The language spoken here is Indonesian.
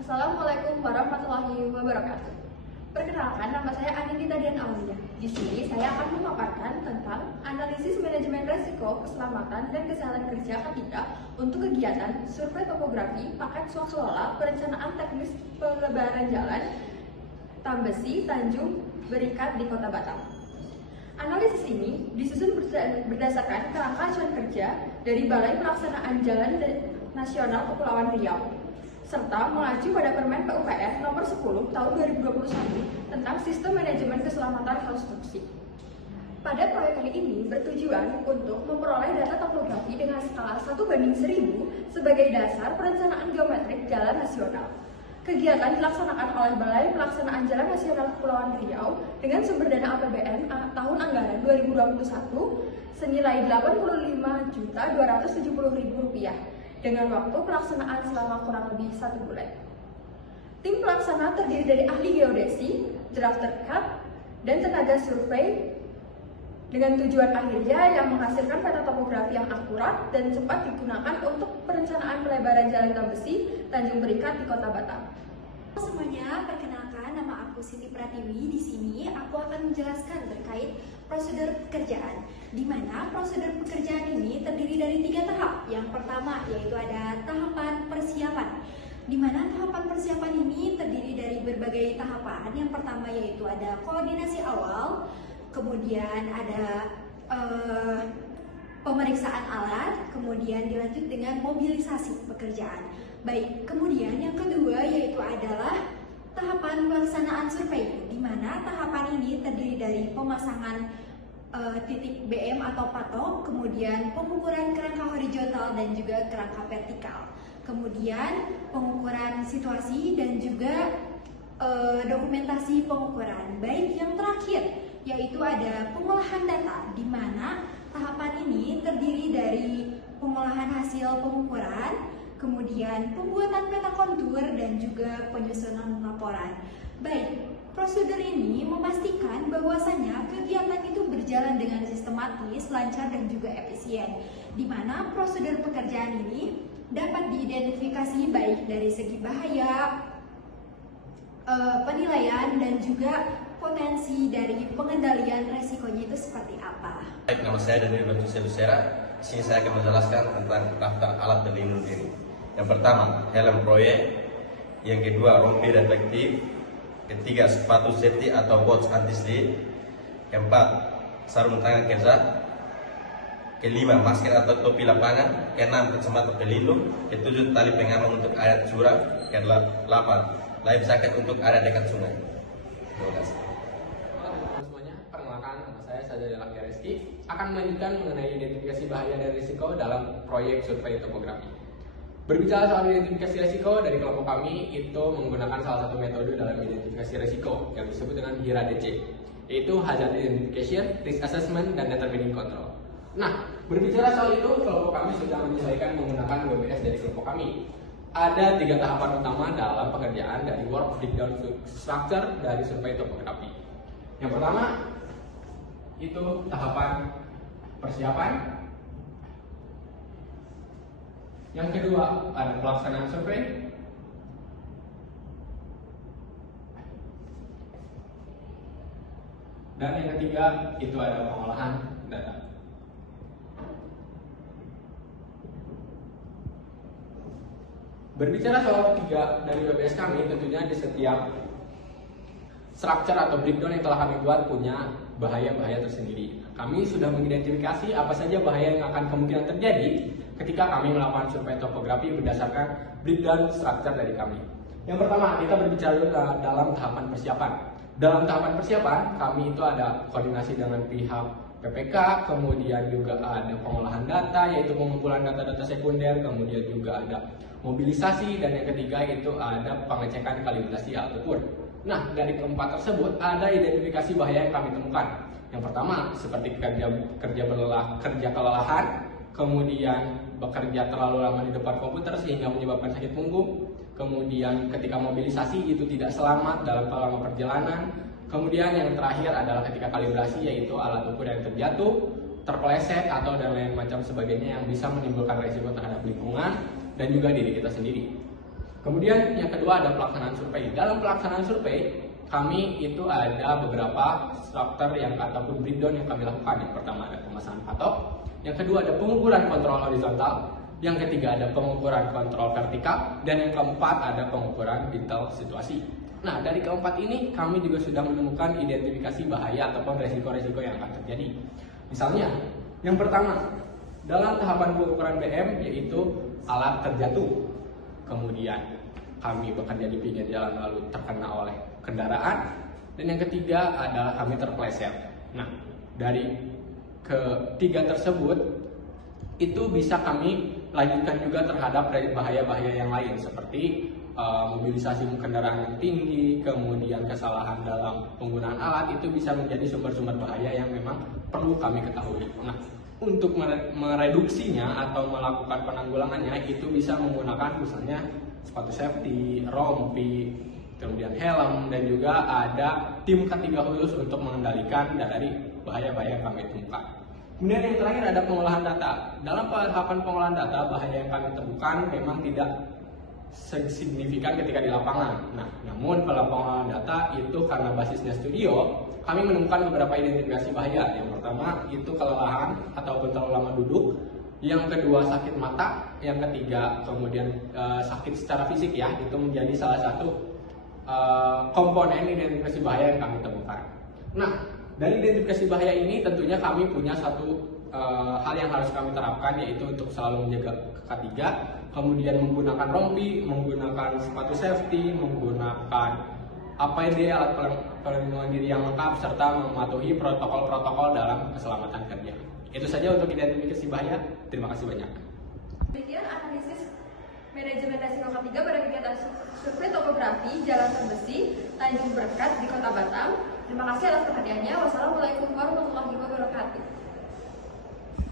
Assalamualaikum warahmatullahi wabarakatuh. Perkenalkan, nama saya Anindita Dian Aulia. Di sini saya akan memaparkan tentang analisis manajemen resiko keselamatan dan kesehatan kerja ketika untuk kegiatan survei topografi paket swaswala perencanaan teknis pelebaran jalan Tambesi Tanjung Berikat di Kota Batam. Analisis ini disusun berdasarkan kerangka acuan kerja dari Balai Pelaksanaan Jalan Nasional Kepulauan Riau, serta mengacu pada Permen PUPR Nomor 10 Tahun 2021 tentang Sistem Manajemen Keselamatan Konstruksi. Pada proyek kali ini bertujuan untuk memperoleh data topografi dengan skala 1:1000 sebagai dasar perencanaan geometrik jalan nasional. Kegiatan dilaksanakan oleh Balai Pelaksanaan Jalan Nasional Kepulauan Riau dengan sumber dana APBN tahun anggaran 2021 senilai Rp85.270.000 dengan waktu pelaksanaan selama kurang lebih 1 bulan. Tim pelaksana terdiri dari ahli geodesi, drafter CAD, dan tenaga survei dengan tujuan akhirnya yang menghasilkan peta topografi yang akurat dan cepat digunakan untuk perencanaan pelebaran Jalan Tambesi Tanjung Berikat di Kota Batam. Halo semuanya, perkenalkan nama aku Siti Pratiwi. Di sini aku akan menjelaskan terkait prosedur pekerjaan, di mana prosedur pekerjaan ini terdiri dari 3 tahap. Yang pertama yaitu ada tahapan persiapan, di mana tahapan persiapan ini terdiri dari berbagai tahapan. Yang pertama yaitu ada koordinasi awal, kemudian ada pemeriksaan alat, kemudian dilanjut dengan mobilisasi pekerjaan. Baik, kemudian yang kedua yaitu adalah tahapan pelaksanaan survei, di mana tahapan ini terdiri dari pemasangan titik BM atau patok, kemudian pengukuran kerangka horizontal dan juga kerangka vertikal, kemudian pengukuran situasi dan juga dokumentasi pengukuran. Baik, yang terakhir yaitu ada pengolahan data, di mana tahapan ini terdiri dari pengolahan hasil pengukuran, kemudian pembuatan peta kontur dan juga penyusunan laporan. Baik, prosedur ini memastikan bahwasanya kegiatan itu berjalan dengan sistematis, lancar dan juga efisien, di mana prosedur pekerjaan ini dapat diidentifikasi baik dari segi bahaya, penilaian dan juga potensi dari pengendalian resikonya itu seperti apa. Baik, nama saya Daniel Bertusya Lucera. Di sini saya akan menjelaskan tentang daftar alat pelindung diri. Yang pertama, helm proyek. Yang kedua, rompi reflektif. Ketiga, sepatu safety atau boots anti-slip. Keempat, sarung tangan kerja. Kelima, masker atau topi lapangan. Keenam, kacamata pelindung. Ketujuh, tali pengaman untuk air curah. Kedelapan, life jacket untuk area dekat sungai. Terima kasih. Halo semuanya, perkenalkan nama saya Sajari Laki Reski akan melanjutkan mengenai identifikasi bahaya dan risiko dalam proyek survei topografi. Berbicara soal identifikasi risiko dari kelompok kami itu menggunakan salah satu metode dalam identifikasi risiko yang disebut dengan HIRA-DC, yaitu Hazard Identification, Risk Assessment, dan Determining Control. Nah, berbicara soal itu, kelompok kami sudah menyelesaikan menggunakan WBS dari kelompok kami. Ada 3 tahapan utama dalam pekerjaan dari work breakdown structure dari survei topografi. Yang pertama itu tahapan persiapan. Yang kedua ada pelaksanaan survei. Dan yang ketiga itu ada pengolahan data. Berbicara soal 3 dari WBS kami, tentunya di setiap structure atau breakdown yang telah kami buat punya bahaya-bahaya tersendiri. Kami sudah mengidentifikasi apa saja bahaya yang akan kemungkinan terjadi ketika kami melakukan survei topografi berdasarkan breakdown structure dari kami. Yang pertama, kita berbicara dalam tahapan persiapan. Dalam tahapan persiapan, kami itu ada koordinasi dengan pihak PPK, kemudian juga ada pengolahan data, yaitu pengumpulan data-data sekunder, kemudian juga ada mobilisasi, dan yang ketiga itu ada pengecekan kalibrasi alat ukur. Nah, dari keempat tersebut ada identifikasi bahaya yang kami temukan. Yang pertama, seperti kerja kelelahan, kemudian bekerja terlalu lama di depan komputer sehingga menyebabkan sakit punggung, kemudian ketika mobilisasi itu tidak selamat dalam selama perjalanan, kemudian yang terakhir adalah ketika kalibrasi, yaitu alat ukur yang terjatuh, terpeleset atau dan lain macam sebagainya yang bisa menimbulkan resiko terhadap lingkungan dan juga diri kita sendiri. Kemudian yang kedua ada pelaksanaan survei. Dalam pelaksanaan survei, kami itu ada beberapa struktur yang ataupun breakdown yang kami lakukan. Yang pertama ada pemesanan patok, yang kedua ada pengukuran kontrol horizontal, yang ketiga ada pengukuran kontrol vertikal, dan yang keempat ada pengukuran detail situasi. Nah, dari keempat ini kami juga sudah menemukan identifikasi bahaya ataupun resiko-resiko yang akan terjadi. Misalnya, yang pertama, dalam tahapan pengukuran BM yaitu alat terjatuh. Kemudian kami bekerja di pinggir jalan lalu terkena oleh kendaraan, dan yang ketiga adalah kami terpeleset. Nah, dari ketiga tersebut itu bisa kami lanjutkan juga terhadap bahaya-bahaya yang lain seperti mobilisasi kendaraan yang tinggi, kemudian kesalahan dalam penggunaan alat itu bisa menjadi sumber-sumber bahaya yang memang perlu kami ketahui. Nah, untuk mereduksinya atau melakukan penanggulangannya itu bisa menggunakan misalnya sepatu safety, rompi, kemudian helm, dan juga ada tim K3 khusus untuk mengendalikan dari bahaya-bahaya yang kami temukan. Kemudian yang terakhir ada pengolahan data. Dalam tahapan pengolahan data, bahaya yang kami temukan memang tidak signifikan ketika di lapangan. Nah, namun pada pengolahan data itu karena basisnya studio, kami menemukan beberapa identifikasi bahaya. Yang pertama itu kelelahan ataupun terlalu lama duduk. Yang kedua sakit mata. Yang ketiga kemudian sakit secara fisik ya. Itu menjadi salah satu komponen identifikasi bahaya yang kami temukan. Nah, dari identifikasi bahaya ini tentunya kami punya satu hal yang harus kami terapkan, yaitu untuk selalu menjaga K3, kemudian menggunakan rompi, menggunakan sepatu safety, menggunakan APD alat pelindungan diri yang lengkap, serta mematuhi protokol-protokol dalam keselamatan kerja. Itu saja untuk identifikasi bahaya. Terima kasih banyak. Demikian analisis manajemen resiko K3 pada kegiatan survei topografi Jalan Terbesi, Tanjung Berkat di Kota Batam. Terima kasih atas perhatiannya. Wassalamualaikum warahmatullahi wabarakatuh.